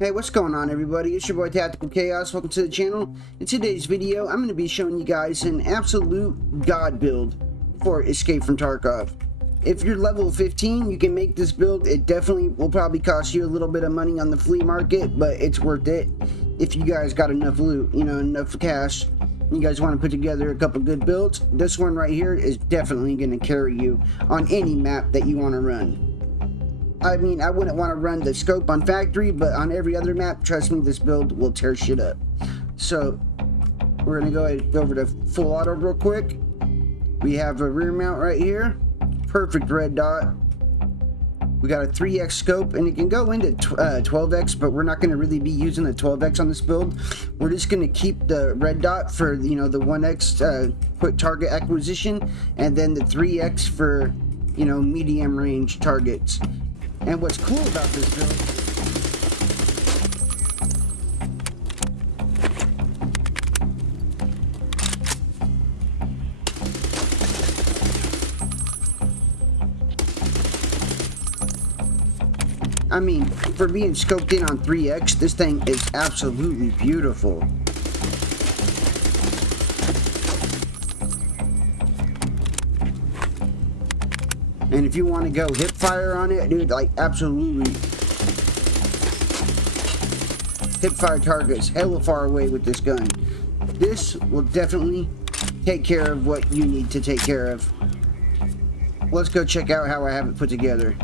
Hey, what's going on, everybody? It's your boy Tactical Chaos. Welcome to the channel. In today's video, I'm going to be showing you guys an absolute god build for Escape from Tarkov. If you're level 15, you can make this build. It definitely will probably cost you a little bit of money on the flea market, but it's worth it if you guys got enough loot, enough cash. You guys want to put together a couple good builds. This one right here is definitely going to carry you on any map that you want to run. I mean, I wouldn't want to run the scope on factory, but on every other map, trust me, this build will tear shit up. So, we're going to go ahead and go over to full auto real quick. We have a rear mount right here. Perfect red dot. We got a 3x scope, and it can go into 12x, but we're not going to really be using the 12x on this build. We're just going to keep the red dot for, the 1x quick target acquisition, and then the 3x for, medium range targets. And what's cool about this build, I mean, for being scoped in on 3x, this thing is absolutely beautiful. And if you want to go hip fire on it, dude, like absolutely hip fire targets hella far away with this gun. This will definitely take care of what you need to take care of. Let's go check out how I have it put together.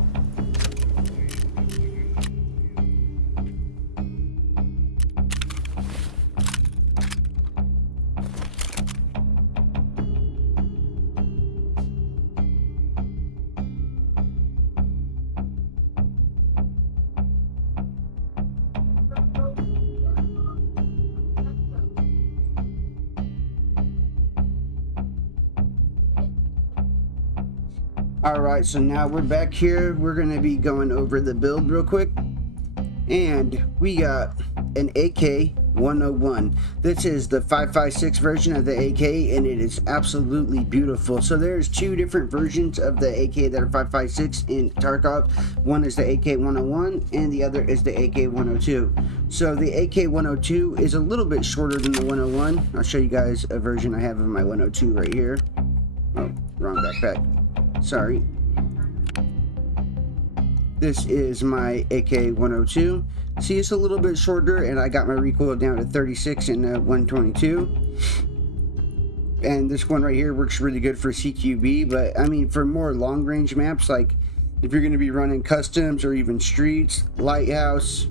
Alright, so now we're back here. We're going to be going over the build real quick. And we got an AK101. This is the 5.56 version of the AK, and it is absolutely beautiful. So there's two different versions of the AK that are 5.56 in Tarkov. One is the AK101, and the other is the AK102. So the AK102 is a little bit shorter than the 101. I'll show you guys a version I have of my 102 right here. Oh, wrong backpack. Sorry. This is my AK102. See, it's a little bit shorter, and I got my recoil down to 36 and 122. And this one right here works really good for CQB, but I mean, for more long range maps, like if you're going to be running customs or even streets, lighthouse,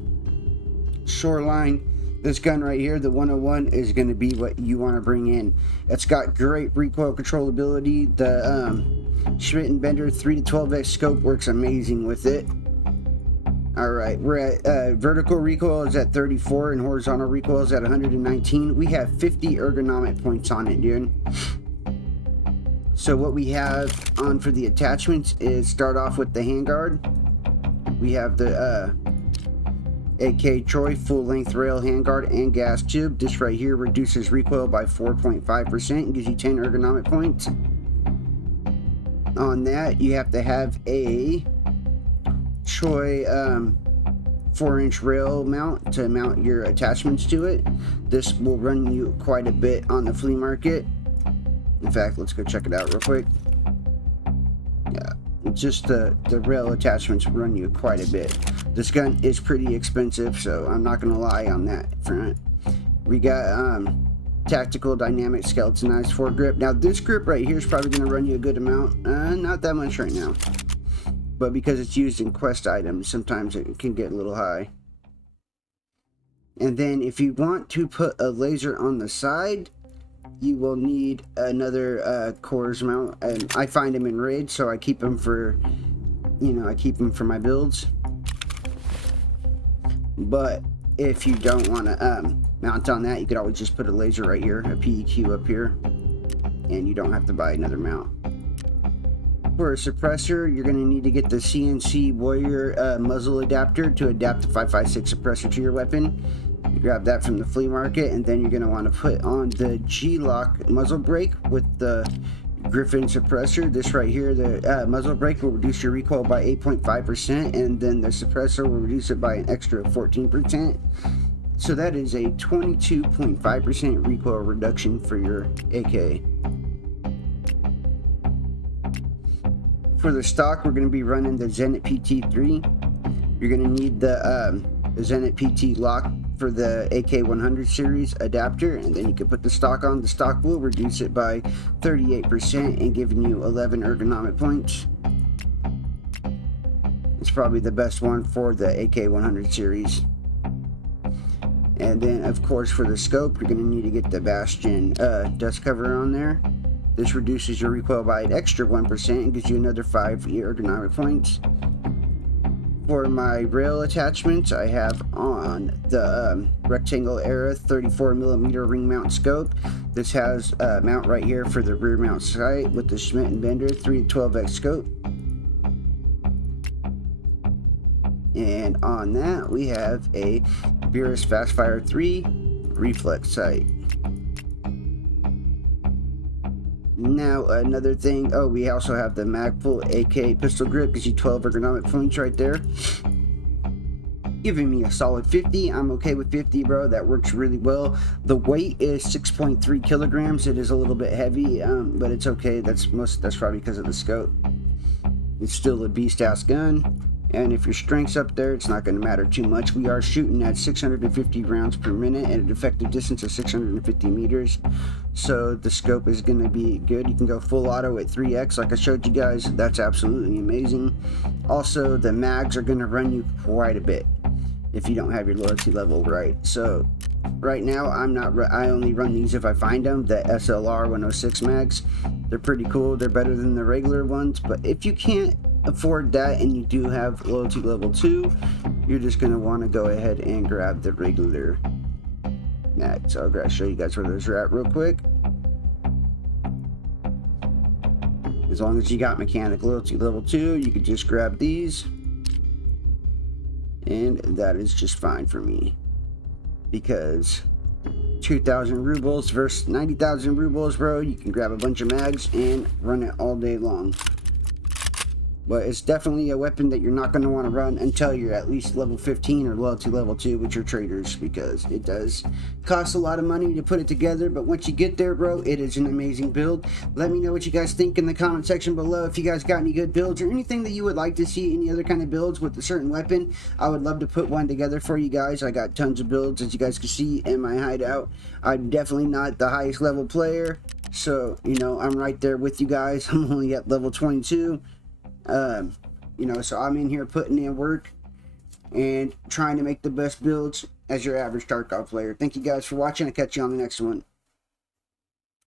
shoreline, this gun right here, the 101, is going to be what you want to bring in. It's got great recoil controllability. The Schmidt and Bender 3 to 12x scope works amazing with it. Alright, we're at vertical recoil is at 34 and horizontal recoil is at 119. We have 50 ergonomic points on it, dude. So what we have on for the attachments is start off with the handguard. We have the AK Troy full length rail handguard and gas tube. This right here reduces recoil by 4.5% and gives you 10 ergonomic points. On that, you have to have a Troy 4-inch rail mount to mount your attachments to it. This will run you quite a bit on the flea market. In fact, let's go check it out real quick. Yeah, just the rail attachments run you quite a bit. This gun is pretty expensive, so I'm not gonna lie on that front. We got tactical dynamic skeletonized foregrip. Now this grip right here is probably going to run you a good amount. Not that much right now, but because it's used in quest items, sometimes it can get a little high. And then if you want to put a laser on the side, you will need another cores mount, and I find them in raids, so I keep them for I keep them for my builds. But if you don't want to mount on that, you could always just put a laser right here, a PEQ up here, and you don't have to buy another mount. For a suppressor, you're going to need to get the CNC Warrior muzzle adapter to adapt the 5.56 suppressor to your weapon. You grab that from the flea market, and then you're going to want to put on the G-Lock muzzle brake with the Griffin suppressor. This right here, the muzzle brake will reduce your recoil by 8.5%, and then the suppressor will reduce it by an extra 14%. So that is a 22.5% recoil reduction for your AK. For the stock, we're going to be running the Zenit PT3. You're going to need the Zenit PT lock for the AK100 series adapter, and then you can put the stock on. The stock will reduce it by 38% and giving you 11 ergonomic points. It's probably the best one for the AK100 series. And then of course for the scope, you're going to need to get the Bastion dust cover on there. This reduces your recoil by an extra 1% and gives you another 5 ergonomic points. For my rail attachments, I have on the rectangle era 34mm ring mount scope. This has a mount right here for the rear mount sight with the Schmidt and Bender 3-12x scope. And on that we have a Beerus Fastfire 3 reflex sight. Now another thing, we also have the Magpul AK pistol grip, gives you 12 ergonomic points right there, giving me a solid 50. I'm okay with 50, bro. That works really well. The weight is 6.3 kilograms. It is a little bit heavy, but it's okay. That's probably because of the scope. It's still a beast ass gun, and if your strength's up there, it's not going to matter too much. We are shooting at 650 rounds per minute and an effective distance of 650 meters, so the scope is going to be good. You can go full auto at 3x like I showed you guys. That's absolutely amazing. Also, the mags are going to run you quite a bit if you don't have your loyalty level right. So right now I only run these if I find them, the SLR 106 mags. They're pretty cool. They're better than the regular ones, but if you can't afford that and you do have loyalty level 2, you're just going to want to go ahead and grab the regular mag. So I'm going to show you guys where those are at real quick. As long as you got mechanic loyalty level 2, you could just grab these, and that is just fine for me, because 2,000 rubles versus 90,000 rubles, bro. You can grab a bunch of mags and run it all day long. But it's definitely a weapon that you're not going to want to run until you're at least level 15 or loyalty level 2 with your traders, because it does cost a lot of money to put it together. But once you get there, bro, it is an amazing build. Let me know what you guys think in the comment section below. If you guys got any good builds or anything that you would like to see, any other kind of builds with a certain weapon, I would love to put one together for you guys. I got tons of builds, as you guys can see in my hideout. I'm definitely not the highest level player, so you know, I'm right there with you guys. I'm only at level 22. You know, so I'm in here putting in work and trying to make the best builds as your average Tarkov player. Thank you guys for watching. I'll catch you on the next one.